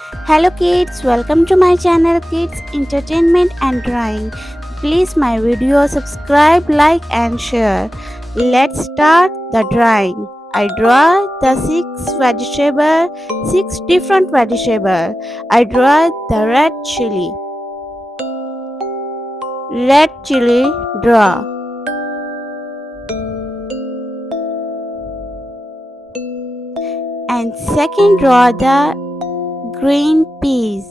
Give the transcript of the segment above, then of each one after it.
Hello kids, welcome to my channel Kids Entertainment and Drawing. Please my video subscribe, like and share. Let's start the drawing. I draw the six different vegetable. I draw the red chili draw. And second draw the green peas.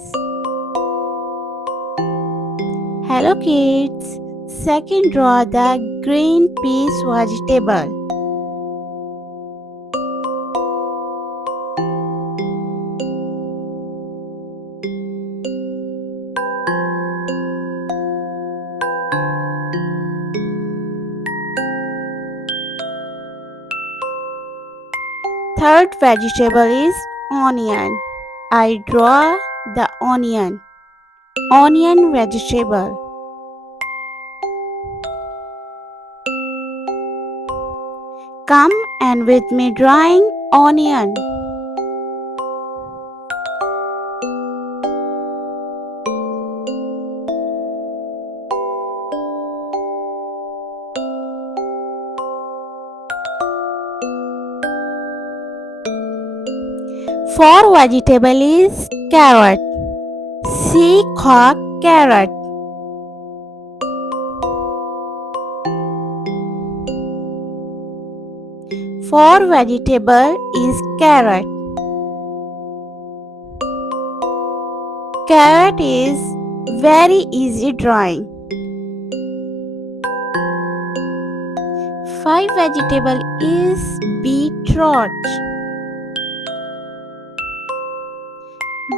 Hello kids. Second draw the green peas vegetable. Third vegetable is onion. I draw the onion vegetable. Come and with me drawing onion. Fourth vegetable is carrot. C carrot. Fourth vegetable is carrot. Carrot is very easy drawing. Five vegetable is beetroot.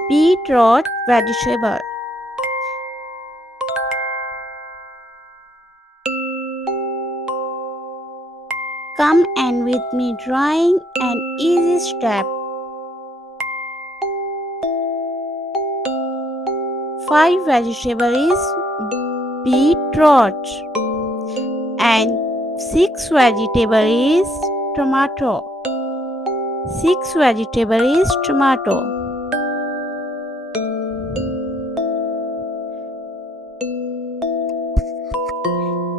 Beetroot vegetable. Come and with me drawing an easy step. Five vegetable is beetroot and six vegetable is tomato. Six vegetable is tomato.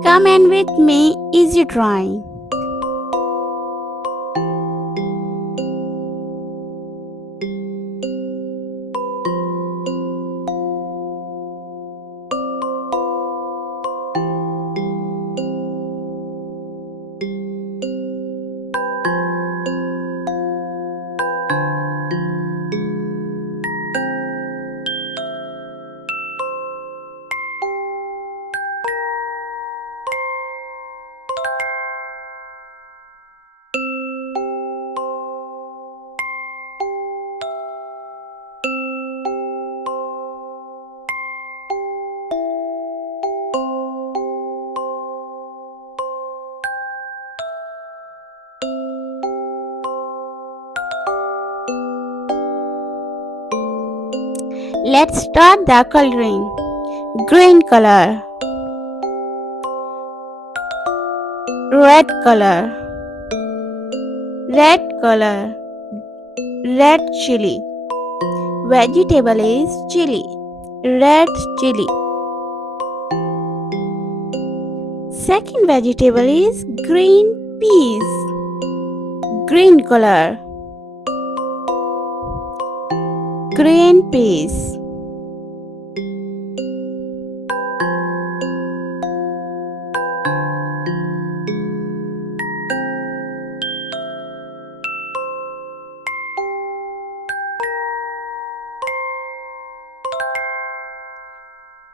Come and with me easy drawing. Let's start the coloring. Green color, red color, red chili. Vegetable is chili, red chili. Second vegetable is green peas, green color, green peas.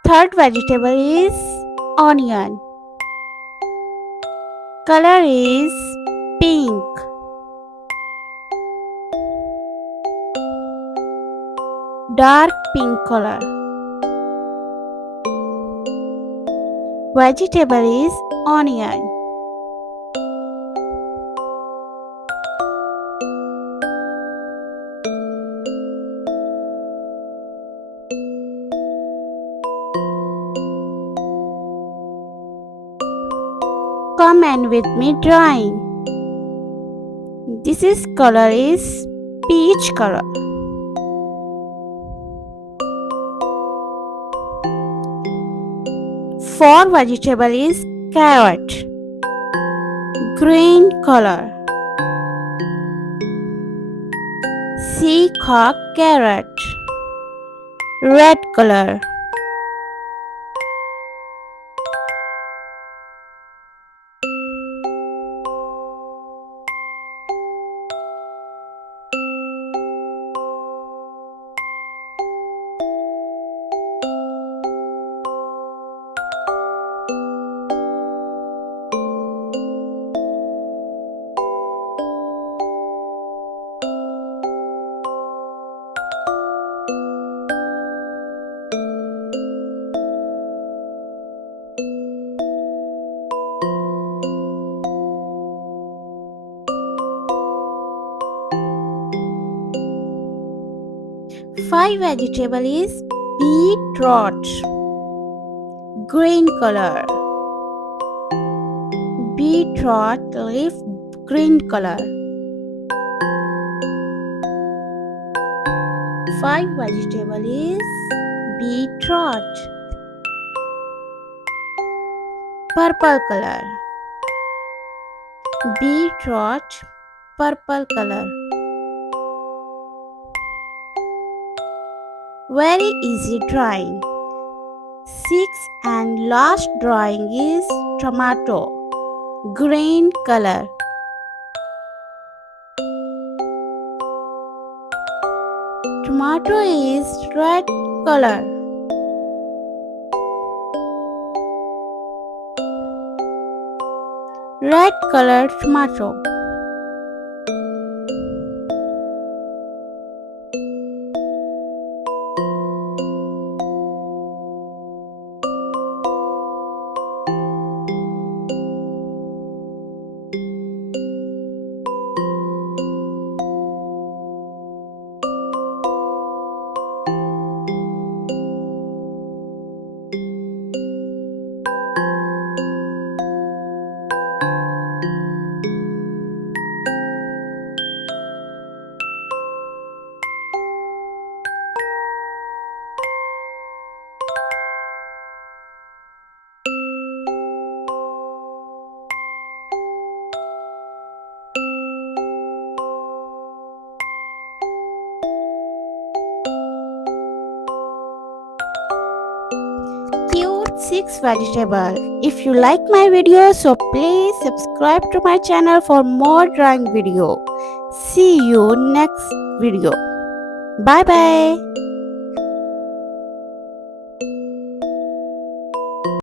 Third vegetable is onion. Color is pink. Dark pink color. Vegetable is onion. Come and with me drawing. This is color is peach color. Four vegetable is carrot, green color. C cock carrot, red color. Five vegetable is beetroot, green color. Beetroot leaf, green color. Five vegetable is beetroot, purple color. Beetroot, purple color. Very easy drawing. Sixth and last drawing is tomato, green color. Tomato is red color. Red color tomato. Cute 6 vegetable. If you like my video, so please subscribe to my channel for more drawing video. See you next video. Bye bye.